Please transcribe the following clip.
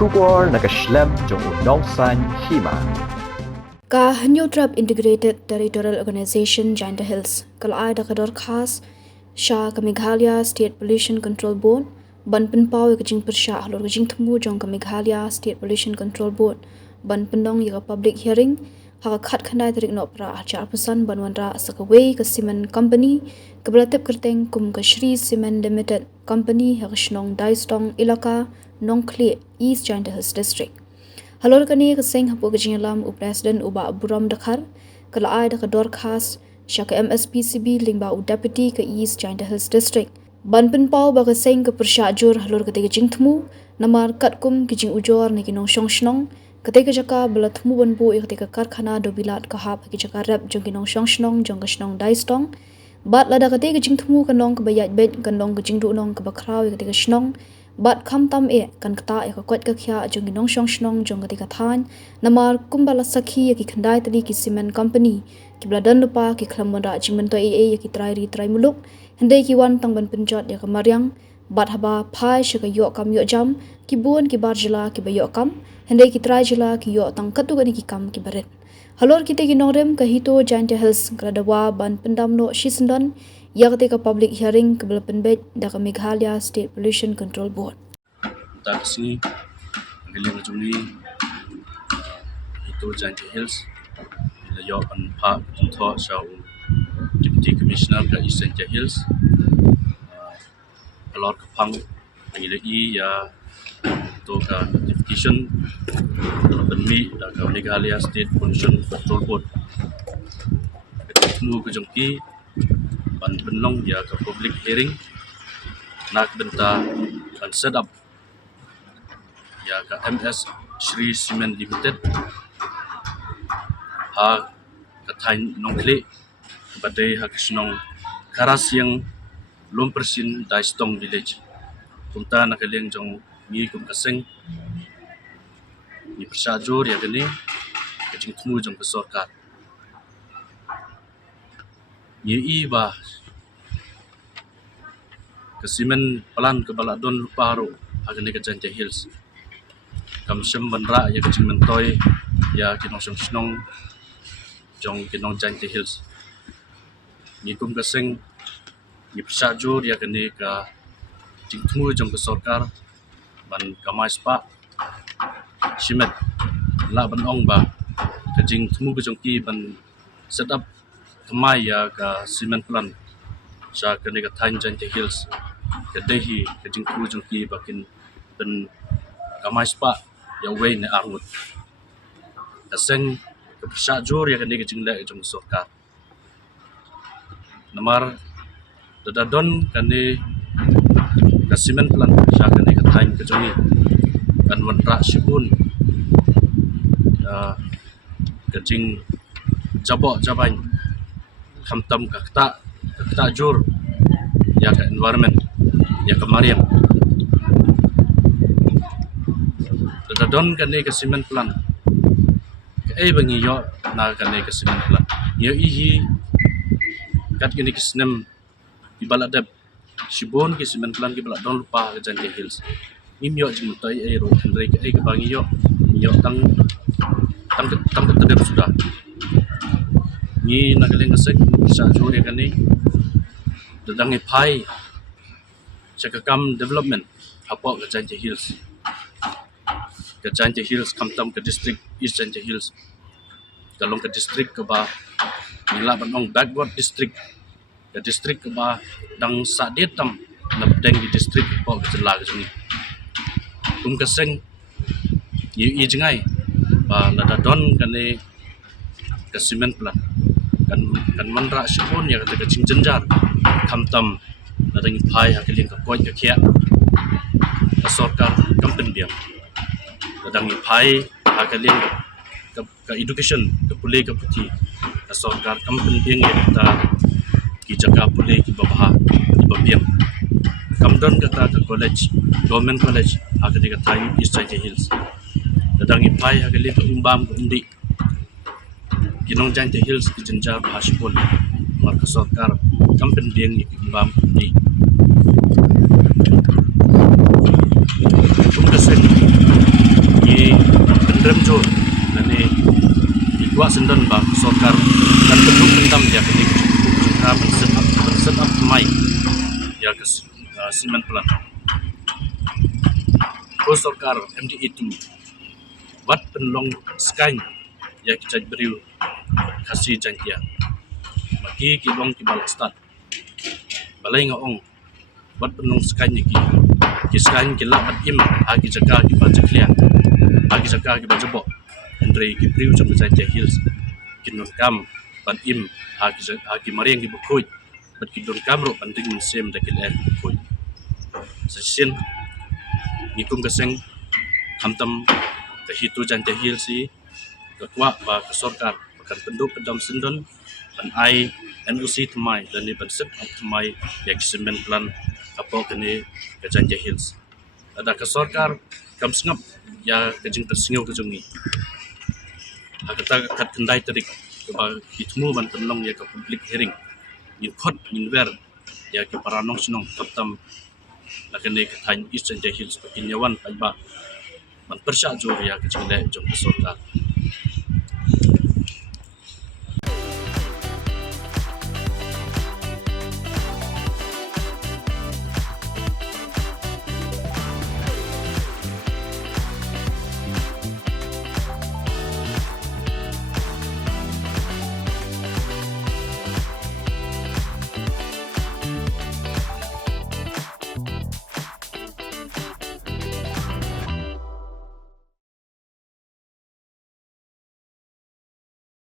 Shubor nakaslem jong unongsan hima. Ka New Trap Integrated Territorial Organization Janda Hills kalai da kador khas Sha ka Meghalaya State Pollution Control Board ban penpau ka jing persha halor ka jing thmu jong ka Meghalaya State Pollution Control Board ban pendong ya public hearing ha khat khandai tarik no pra achar pusan banwanra sakaway ka cement company ka belatep kerteng kum ka Shri Cement Limited company ha shnong daistong ilaka nongkhle East Janda Hills District. Halor kani ka seng hapo ka jingalam u president uba Buram Dakhar kalai da kador khas Shaka MSPCB lingba u deputy ka East Janda Hills District ban penpau ba ka seng ka persha jur halor ka te ka jingthmu namar katkum ki jing ujor ni kinong shongshnong kate ka jaka balathmu banbu ik te ka karkhana do bilat ka hap ki jaka rap jong kinong shongshnong jong ka shnong daistong bat lada kate ka jingthmu ka nong ka bayat bet ka nong ka jingdu nong ka bakraw ik te ka shnong bat kham tam e kan kata e ka kwat ka khya jong kinong shongshnong jong ka te ka than namar kumbala sakhi ki khandai tali ki cement company ki bladan lupa ki khlamra jingman to e ki trai muluk hende ki wan tang ban penjot ya ka maryang bat haba phai shaka yo kam yo jam ki buan ki bar jila ki bayo kam hende ki trai jila ki yo tang katu gani ki kam ki baret halor ki te ki norem ka hito Janda Hills gradawa ban pendam no shisndon ya ka public hearing ka bel penbet da ka Meghalaya State Pollution Control Board taksi giling jumni hito Janda Hills la yo pan pa tho shau deputy commissioner ka East Janda Hills alor ka phang ngi ya to ka notification demi da ka Meghalaya State Pollution Control Board ketemu ke jongki ban penlong ya ka public hearing nak benta kan set up ya ka MS Shri Cement Limited ha kathain nongkle badai ha kisnong karasiang lumpersin daistong village kumta nakaleng jong mi kum kaseng ni persajur ya gani kajing temu jong kesorkat ni ba kesimen pelan ke baladon lupa ro agani ke Janda Hills kam sem banra ya kajing mentoy ya kinong snong jong kinong Janda Hills ni kum kaseng ni persajur ya gani ka jing temu jong kesorkar ban kamai spa simet la ban ong ba kajing temu ke jongki ban set up kamai ya ka cement plan sa kani ka thain Janda Hills kadehi kajing temu jongki bakin ben kamai spa ya way ne armut kaseng ke persajur ya kani kajing la jong sorkar namar dadadon kani ka cement plan sa kani ka thain ka jongi kan wanra sibun kajing jabok jabain khamtam ka kta jur ya ka environment ya ka mariam dadadon kani ka cement plan ka bangi yo na kani ka cement plan yo ihi kat kini kisnem di baladab sibon ki cement plan ki baladon lupa ka Janda Hills imyo jing tai ro andre ka ka bangi yo tang tedep sudah ni nagaling asek sa juri kani dadang ipai Chakakam development hapo ka Janda Hills kamtam ke district East Janda Hills kalong ke district ke ba nila banong backward district ke district ke ba dang sadetam napdeng di district hapo ka jela ka jini tum kaseng i jengai ba ladadon kani ka cement plan kan manra sipon ya ka jing jenjar kamtam nadang pai hakiling ka koi ka khia ka sorkar kampen biang nadang pai hakiling ka education ka pulih ka puti ka sorkar kampen biang ya ta ki jaga pulih ki babah ki babiang kamdon kata ka college government college hakali ka time East Janda Hills dadang ipai hakali ka umbam ka undi kinong Janda Hills ki jenjar bahasipon marka sorkar kampen biang ni umbam undi kum kaseng remjo nani ikwa sendan ba sokar dan penduk pendam ya ketik juga set up mai ya ke simen plan ko sokar MDE itu wat penlong sky ya kita beriu kasih jantia bagi kilong ki balak start balai ngaong wat penlong sky ni ki sky ki la bat im agi jaga ki baca clear agi jaga ki baca bo Andre ki beriu jam jantia hills kinun kam ban im agi mariang ki bukoi bat kinun kam ro banding sem da ki ler bukoi sesin nikum keseng hamtam ke hitu jantia hills si ketua ba ke sorkar bahkan penduk pedam sendon ban ai NUC temai dan ni ban set temai ya semen plan apa kene ke jantia hills ada ke sorkar kam sengap ya kejing tersingu ke jungi kata kat kendai terik ke ba hitmu ban penong ya ke public hearing ni khot ni wer ya ke paranong sinong kaptam lakene ke thain east jantia hills pakin yawan ba ban persya jor ya ke jole jong sorkar